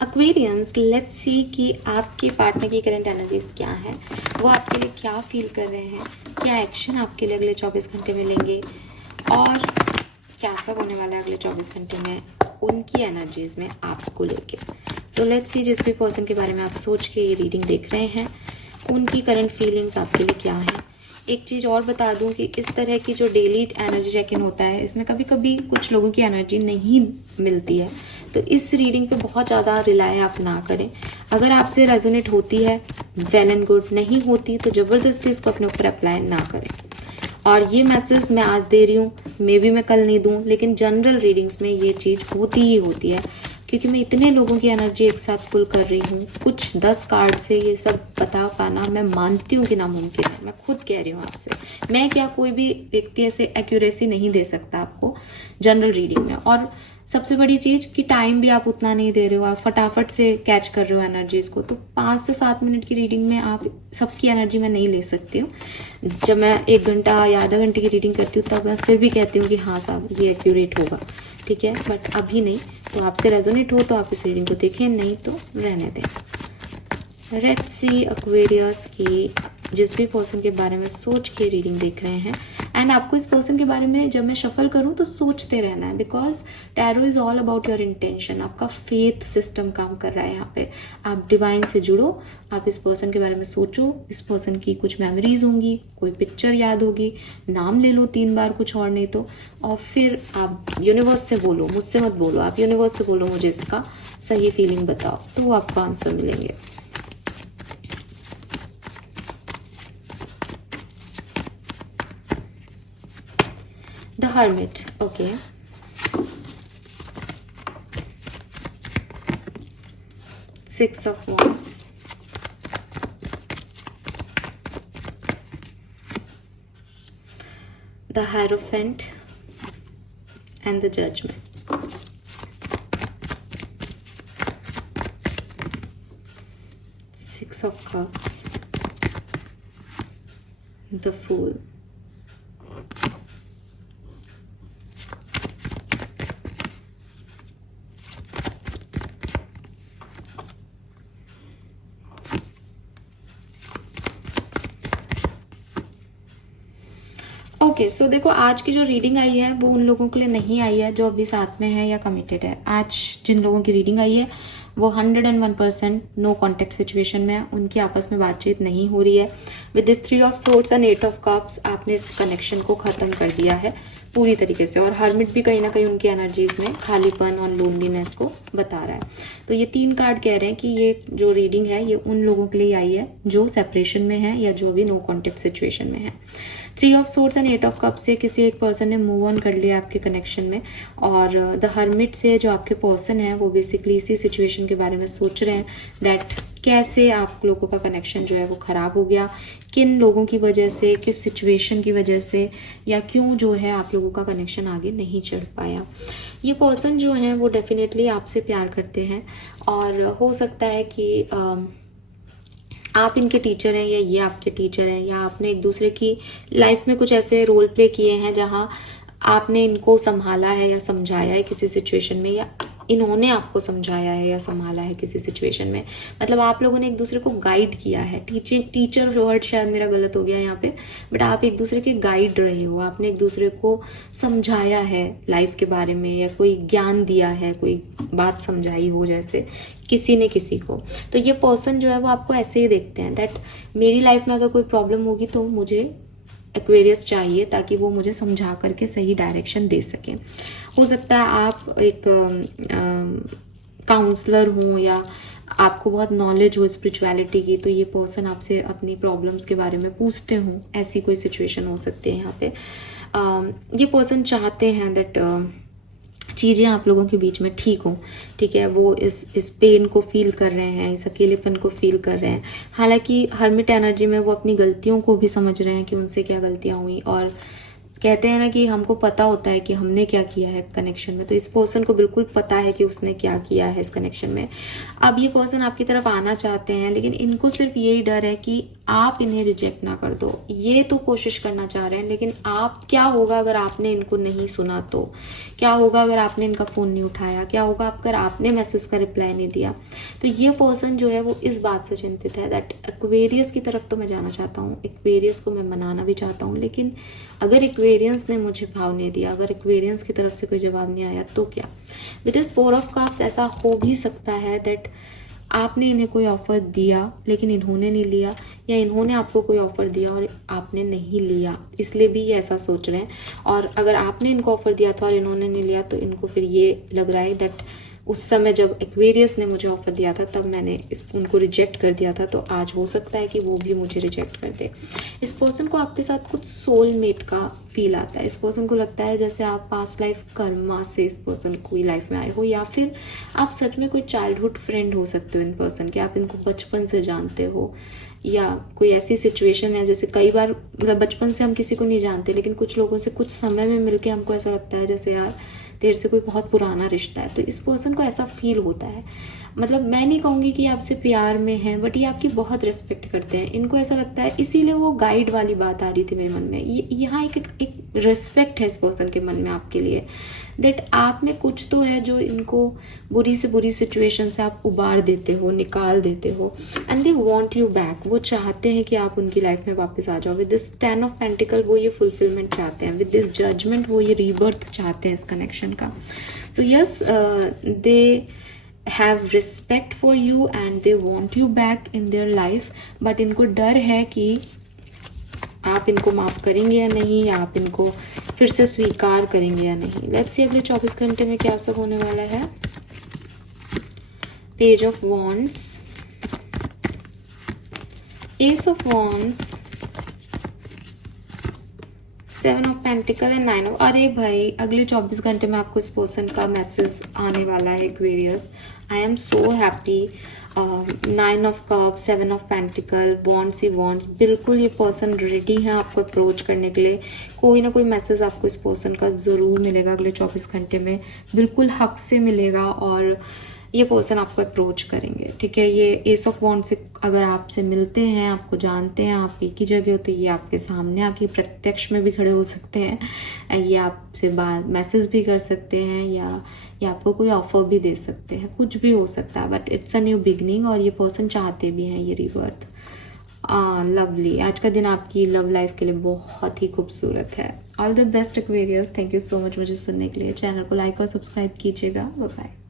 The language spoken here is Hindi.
एक्वेरियंस, लेट्स सी कि आपके पार्टनर की करंट एनर्जीज क्या है, वो आपके लिए क्या फील कर रहे हैं, क्या एक्शन आपके लिए अगले 24 घंटे में लेंगे और क्या सब होने वाला है अगले 24 घंटे में उनकी एनर्जीज में आपको लेके। सो लेट्स सी, जिस भी पर्सन के बारे में आप सोच के ये रीडिंग देख रहे हैं उनकी करंट फीलिंग्स आपके लिए क्या है। एक चीज़ और बता दूं कि इस तरह की जो डेली एनर्जी चेक इन होता है इसमें कभी कभी कुछ लोगों की एनर्जी नहीं मिलती है, तो इस रीडिंग पे बहुत ज़्यादा रिलाय आप ना करें। अगर आपसे रेजोनेट होती है वेल एंड गुड, नहीं होती तो ज़बरदस्ती इसको अपने ऊपर अप्लाई ना करें। और ये मैसेज मैं आज दे रही हूँ, मे बी मैं कल नहीं दूँ, लेकिन जनरल रीडिंग्स में ये चीज़ होती ही होती है, क्योंकि मैं इतने लोगों की एनर्जी एक साथ पुल कर रही हूँ। कुछ 10 कार्ड से ये सब बता पाना मैं मानती हूँ कि नामुमकिन है। मैं खुद कह रही हूँ आपसे, मैं क्या कोई भी व्यक्ति ऐसे एक्यूरेसी नहीं दे सकता आपको जनरल रीडिंग में। और सबसे बड़ी चीज़ कि टाइम भी आप उतना नहीं दे रहे हो, आप फटाफट से कैच कर रहे हो एनर्जीज को, तो 5 से 7 मिनट की रीडिंग में आप सबकी एनर्जी मैं नहीं ले सकती हूँ। जब मैं 1 घंटा या आधा घंटे की रीडिंग करती हूँ तब मैं फिर भी कहती हूँ कि हाँ साहब ये एक्यूरेट होगा, ठीक है, बट अभी नहीं। तो आपसे रेजोनेट हो तो आप इस रीडिंग को देखें, नहीं तो रहने दें। लेट्स सी एक्वेरियस की जिस भी पर्सन के बारे में सोच के रीडिंग देख रहे हैं, एंड आपको इस पर्सन के बारे में जब मैं शफल करूं तो सोचते रहना है, because tarot is all about your intention. आपका फेथ सिस्टम काम कर रहा है यहाँ पे। आप डिवाइन से जुड़ो, आप इस पर्सन के बारे में सोचो, इस पर्सन की कुछ मेमोरीज होंगी, कोई पिक्चर याद होगी, नाम ले लो 3 बार, कुछ और नहीं तो, और फिर आप यूनिवर्स से बोलो, मुझसे मत बोलो, आप यूनिवर्स से बोलो मुझे इसका सही फीलिंग बताओ, तो आपको आंसर मिलेंगे। The Hermit, okay. Six of Wands. The Hierophant and the Judgment. Six of Cups. The Fool. Okay, so देखो आज की जो रीडिंग आई है वो उन लोगों के लिए नहीं आई है जो अभी साथ में है या कमिटेड है। आज जिन लोगों की रीडिंग आई है वो 101% नो कॉन्टेक्ट सिचुएशन में है, उनकी आपस में बातचीत नहीं हो रही है। With this 3 of swords and 8 of cups आपने इस कनेक्शन को ख़त्म कर दिया है पूरी तरीके से। और हर्मिट भी कहीं ना कहीं उनकी एनर्जीज में खालीपन और लोनलीनेस को बता रहा है। तो ये 3 कार्ड कह रहे हैं कि ये जो रीडिंग है ये उन लोगों के लिए आई है जो सेपरेशन में है या जो भी नो कॉन्टेक्ट सिचुएशन में है। 3 of swords and 8 of cup से किसी एक पर्सन ने मूव ऑन कर लिया आपके कनेक्शन में, और द हर्मिट से जो आपके पर्सन है वो बेसिकली इसी सिचुएशन के बारे में सोच रहे हैं दैट कैसे आप लोगों का कनेक्शन जो है वो ख़राब हो गया, किन लोगों की वजह से, किस सिचुएशन की वजह से, या क्यों जो है आप लोगों का कनेक्शन आगे नहीं चढ़ पाया। ये पर्सन जो है वो डेफिनेटली आपसे प्यार करते हैं, और हो सकता है कि आप इनके टीचर हैं या ये आपके टीचर हैं, या आपने एक दूसरे की लाइफ में कुछ ऐसे रोल प्ले किए हैं जहां आपने इनको संभाला है या समझाया है किसी सिचुएशन में, या इन्होंने आपको समझाया है या संभाला है किसी सिचुएशन में। मतलब आप लोगों ने एक दूसरे को गाइड किया है। टीचर वर्ड शायद मेरा गलत हो गया यहाँ पे, बट आप एक दूसरे के गाइड रहे हो, आपने एक दूसरे को समझाया है लाइफ के बारे में, या कोई ज्ञान दिया है, कोई बात समझाई हो जैसे किसी ने किसी को। तो ये पर्सन जो है वो आपको ऐसे ही देखते हैं दैट मेरी लाइफ में अगर कोई प्रॉब्लम होगी तो मुझे एक्वेरियस चाहिए ताकि वो मुझे समझा करके सही डायरेक्शन दे सकें। हो सकता है आप एक काउंसलर हो या आपको बहुत नॉलेज हो स्पिरिचुअलिटी की, तो ये पर्सन आपसे अपनी प्रॉब्लम्स के बारे में पूछते हो, ऐसी कोई सिचुएशन हो सकती है यहाँ पे। ये पर्सन चाहते हैं दैट चीज़ें आप लोगों के बीच में ठीक हो, ठीक है। वो इस पेन को फील कर रहे हैं, इस अकेलेपन को फील कर रहे हैं। हालांकि हर्मिट एनर्जी में वो अपनी गलतियों को भी समझ रहे हैं कि उनसे क्या गलतियां हुई, और कहते हैं ना कि हमको पता होता है कि हमने क्या किया है कनेक्शन में, तो इस पर्सन को बिल्कुल पता है कि उसने क्या किया है इस कनेक्शन में। अब ये पर्सन आपकी तरफ आना चाहते हैं, लेकिन इनको सिर्फ यही डर है कि आप इन्हें रिजेक्ट ना कर दो। ये तो कोशिश करना चाह रहे हैं, लेकिन आप, क्या होगा अगर आपने इनको नहीं सुना तो? क्या होगा अगर आपने इनका फ़ोन नहीं उठाया? क्या होगा अगर आपने मैसेज का रिप्लाई नहीं दिया? तो ये पर्सन जो है वो इस बात से चिंतित है दैट एक्वेरियस की तरफ तो मैं जाना चाहता हूँ, एक्वेरियस को मैं मनाना भी चाहता हूँ, लेकिन अगर एक्वेरियंस ने मुझे भाव नहीं दिया, अगर एक्वेरियंस की तरफ से कोई जवाब नहीं आया तो क्या? विद दिस 4 ऑफ कप्स ऐसा हो भी सकता है दैट आपने इन्हें कोई ऑफ़र दिया लेकिन इन्होंने नहीं लिया, या इन्होंने आपको कोई ऑफ़र दिया और आपने नहीं लिया, इसलिए भी ये ऐसा सोच रहे हैं। और अगर आपने इनको ऑफ़र दिया था और इन्होंने नहीं लिया तो इनको फिर ये लग रहा है दैट उस समय जब एक्वेरियस ने मुझे ऑफ़र दिया था तब मैंने उनको रिजेक्ट कर दिया था, तो आज हो सकता है कि वो भी मुझे रिजेक्ट कर दे। इस पर्सन को आपके साथ कुछ सोलमेट का फील आता है। इस पर्सन को लगता है जैसे आप पास्ट लाइफ कर्मा से इस पर्सन कोई लाइफ में आए हो, या फिर आप सच में कोई चाइल्डहुड फ्रेंड हो सकते हो इन पर्सन के। आप इनको बचपन से जानते हो, या कोई ऐसी सिचुएशन है जैसे कई बार मतलब बचपन से हम किसी को नहीं जानते, लेकिन कुछ लोगों से कुछ समय में मिलके हमको ऐसा लगता है जैसे यार तेरे से कोई बहुत पुराना रिश्ता है। तो इस पर्सन को ऐसा फील होता है। मतलब मैं नहीं कहूँगी कि आपसे प्यार में है, बट ये आपकी बहुत रिस्पेक्ट करते हैं। इनको ऐसा लगता है, इसीलिए वो गाइड वाली बात आ रही थी मेरे मन में। ये यहाँ एक रिस्पेक्ट है इस पर्सन के मन में आपके लिए, दैट आप में कुछ तो है जो इनको बुरी से बुरी सिचुएशन से आप उबार देते हो, निकाल देते हो, and they want you back. वो चाहते हैं कि आप उनकी लाइफ में वापस आ जाओ। विद दिस 10 ऑफ पेंटिकल वो ये फुलफिलमेंट चाहते हैं, विद दिस जजमेंट वो ये रीबर्थ चाहते हैं इस कनेक्शन का। So yes, they have respect for you and they want you back in their life, but इनको डर है कि आप इनको माफ़ करेंगे या नहीं, या आप इनको फिर से स्वीकार करेंगे या नहीं। लेट्स सी अगले 24 घंटे में क्या सब होने वाला है। Page of wands, S of wands, 7 of pentacle and 9 of. अरे भाई, अगले 24 घंटे में आपको इस पर्सन का मैसेज आने वाला है Aquarius. I am so happy. 9 of cups, 7 of pentacle, wands he wands. बिल्कुल ये पर्सन रेडी है आपको अप्रोच करने के लिए। कोई ना कोई मैसेज आपको इस पर्सन का ज़रूर मिलेगा अगले 24 घंटे में, बिल्कुल हक से मिलेगा, और ये पर्सन आपको अप्रोच करेंगे। ठीक है, ये एस ऑफ वॉन्ड से अगर आपसे मिलते हैं, आपको जानते हैं, आप एक ही जगह हो, तो ये आपके सामने आके प्रत्यक्ष में भी खड़े हो सकते हैं। ये आपसे बात मैसेज भी कर सकते हैं, या आपको कोई ऑफर भी दे सकते हैं, कुछ भी हो सकता है, but it's a new beginning, और ये पर्सन चाहते भी हैं ये रीबर्थ। लवली, आज का दिन आपकी लव लाइफ के लिए बहुत ही खूबसूरत है। All the best Aquarius. Thank you so much मुझे सुनने के लिए। चैनल को लाइक और सब्सक्राइब कीजिएगा। Bye bye.